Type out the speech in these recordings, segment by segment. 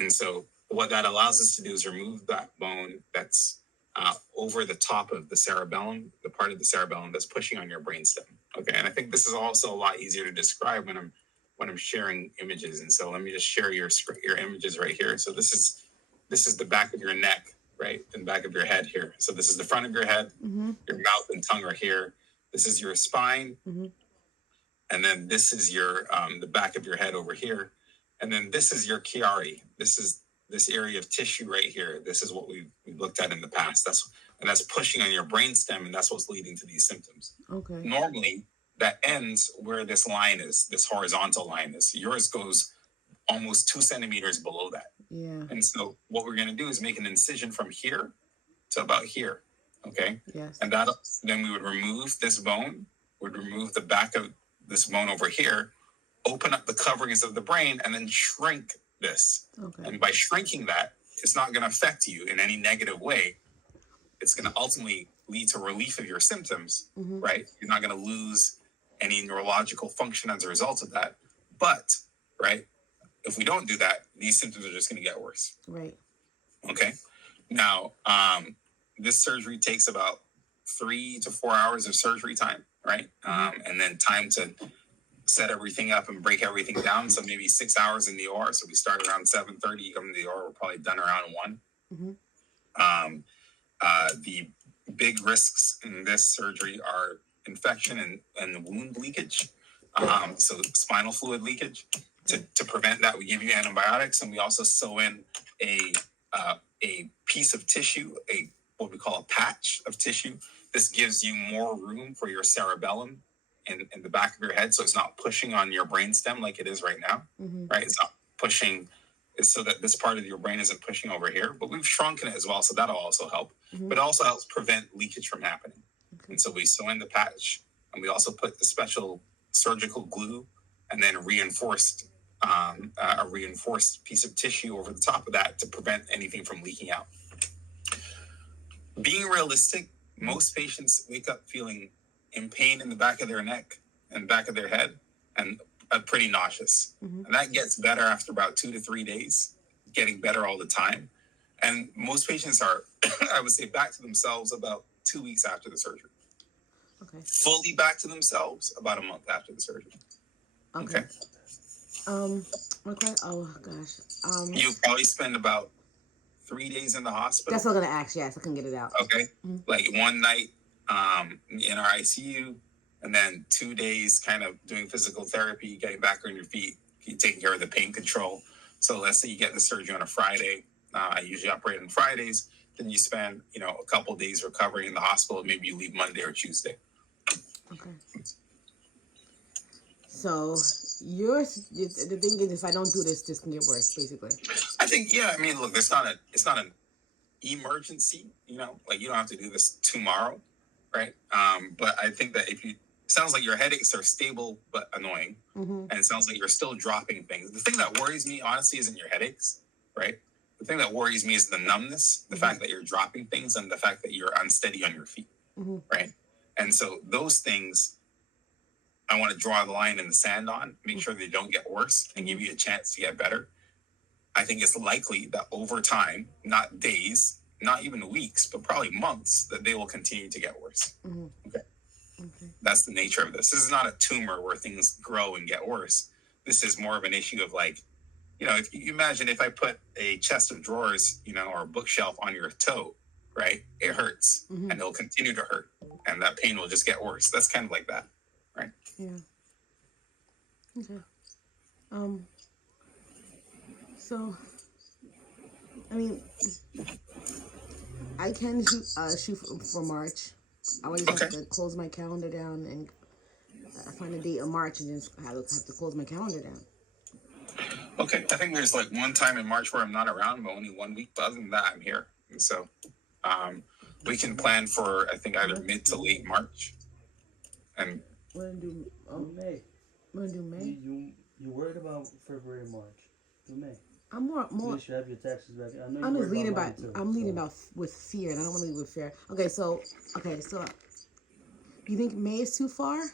And so what that allows us to do is remove that bone that's over the top of the cerebellum, the part of the cerebellum that's pushing on your brainstem. Okay, and I think this is also a lot easier to describe when I'm sharing images. And so let me just share your images right here. So this is the back of your neck, right, and back of your head here. So this is the front of your head. Your mouth and tongue are here. This is your spine, and then this is your the back of your head over here, and then this is your Chiari. This is this area of tissue right here. This is what we've looked at in the past. That's pushing on your brainstem, and that's what's leading to these symptoms. Okay. Normally, that ends where this line is, this horizontal line is. Yours goes almost 2 centimeters below that. Yeah. And so what we're going to do is make an incision from here to about here. Okay. Yes. And then we would remove this bone, would remove the back of this bone over here, open up the coverings of the brain, and then shrink this. Okay. And by shrinking that, it's not going to affect you in any negative way. It's going to ultimately lead to relief of your symptoms, right? You're not going to lose any neurological function as a result of that. But, right, if we don't do that, these symptoms are just going to get worse. Right. Okay. Now, this surgery takes about 3 to 4 hours of surgery time, right? And then time to set everything up and break everything down. So maybe 6 hours in the OR. So we start around 7:30. You come to the OR, we're probably done around 1. The big risks in this surgery are infection and wound leakage. So spinal fluid leakage. To prevent that, we give you antibiotics, and we also sew in a piece of tissue, what we call a patch of tissue. This gives you more room for your cerebellum in the back of your head, so it's not pushing on your brainstem like it is right now, right? It's not pushing, it's so that this part of your brain isn't pushing over here, but we've shrunken it as well, so that'll also help. But it also helps prevent leakage from happening. And so we sew in the patch, and we also put the special surgical glue, and then a reinforced piece of tissue over the top of that to prevent anything from leaking out. Being realistic, most patients wake up feeling in pain in the back of their neck and back of their head and pretty nauseous. And that gets better after about 2 to 3 days, getting better all the time. And most patients are, I would say, back to themselves about 2 weeks after the surgery. Okay. Fully back to themselves about a month after the surgery. Okay. Okay. Oh gosh. You probably spend about 3 days in the hospital. That's what I'm gonna ask. Yes, I can get it out. Okay. Like one night in our ICU, and then 2 days kind of doing physical therapy, getting back on your feet, taking care of the pain control. So let's say you get the surgery on a Friday. I usually operate on Fridays. Then you spend, a couple days recovering in the hospital. Maybe you leave Monday or Tuesday. Okay. So the thing is, if I don't do this can get worse, basically. I think, yeah. I mean, look, it's not an emergency. Like you don't have to do this tomorrow, right? But I think that sounds like your headaches are stable but annoying, and it sounds like you're still dropping things. The thing that worries me, honestly, isn't your headaches, right? The thing that worries me is the numbness, the fact that you're dropping things, and the fact that you're unsteady on your feet, right? And so those things, I want to draw the line in the sand on, make sure they don't get worse, and give you a chance to get better. I think it's likely that over time, not days, not even weeks, but probably months, that they will continue to get worse. Okay. That's the nature of this. This is not a tumor where things grow and get worse. This is more of an issue of like, if you imagine if I put a chest of drawers, or a bookshelf on your toe, right? It hurts and it'll continue to hurt, and that pain will just get worse. That's kind of like that, right? Yeah. Okay. So, I mean, I can shoot for March. I always have to close my calendar down and find a date in March, and just have to close my calendar down. Okay, I think there's like one time in March where I'm not around, but only 1 week. But other than that, I'm here. And so we can plan for, I think, either mid to late March. And we're gonna do May. We're gonna do May. You worried about February, March? Do May. I'm more. You should have your taxes back. I know I'm just leading by. I'm leading about with fear, and I don't want to lead with fear. Okay, so you think May is too far?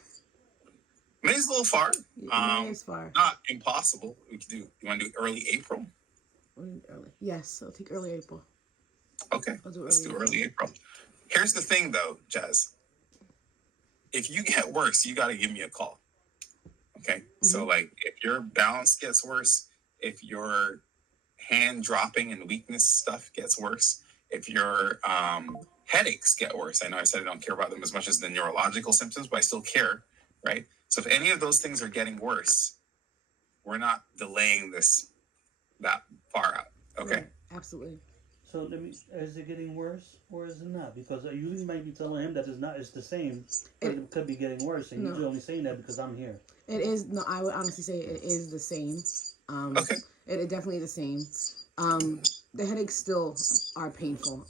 May's a little far. May is far. Not impossible. We could do. You want to do early April? Early. Yes, I'll take early April. Okay, I'll do let's do early early April. Here's the thing, though, Jazz. If you get worse, you got to give me a call. Okay, so like if your balance gets worse, if your hand dropping and weakness stuff gets worse, if your headaches get worse, I know I said I don't care about them as much as the neurological symptoms, but I still care, right? So if any of those things are getting worse, we're not delaying this that far out. Okay. Right, absolutely. So let me. Is it getting worse or is it not? Because you might be telling him that it's not. It's the same, but it could be getting worse, and you're only saying that because I'm here. It is no. I would honestly say it is the same. Okay. It definitely the same. The headaches still are painful.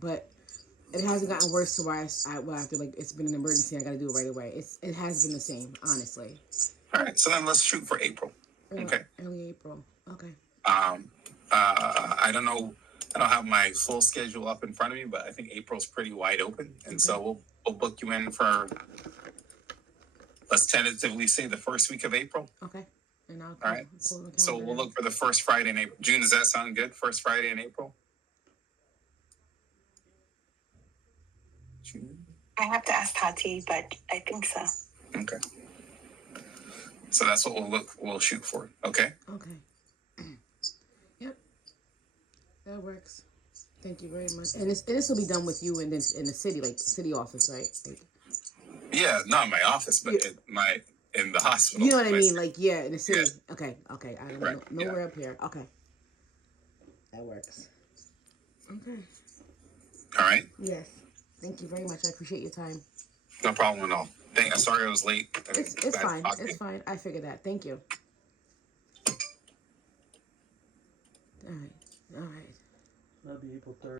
But it hasn't gotten worse to where I feel like it's been an emergency. I got to do it right away. It has been the same, honestly. All right. So then let's shoot for April. Okay. Early April. Okay. I don't know. I don't have my full schedule up in front of me, but I think April's pretty wide open, and so we'll book you in for. Let's tentatively say the first week of April. Okay. And I'll All right. close the So calendar. we'll look for the first Friday in April. June, does that sound good? First Friday in April? June. I have to ask Tati, but I think so. Okay. So that's what we'll shoot for. Okay. Okay. Yep. That works. Thank you very much. And this will be done with you in the city, like city office, right? Like, Yeah, not in my office, but in the hospital. you know what I mean? Like, yeah, in the city. Yeah. Okay. Okay. I don't Right, know. Nowhere yeah. up here. Okay. That works. Okay. All right. Yes. Thank you very much. I appreciate your time. No problem at all. I'm sorry I was late. It's fine. It's fine. I figured that. Thank you. All right. That'll be April 3rd.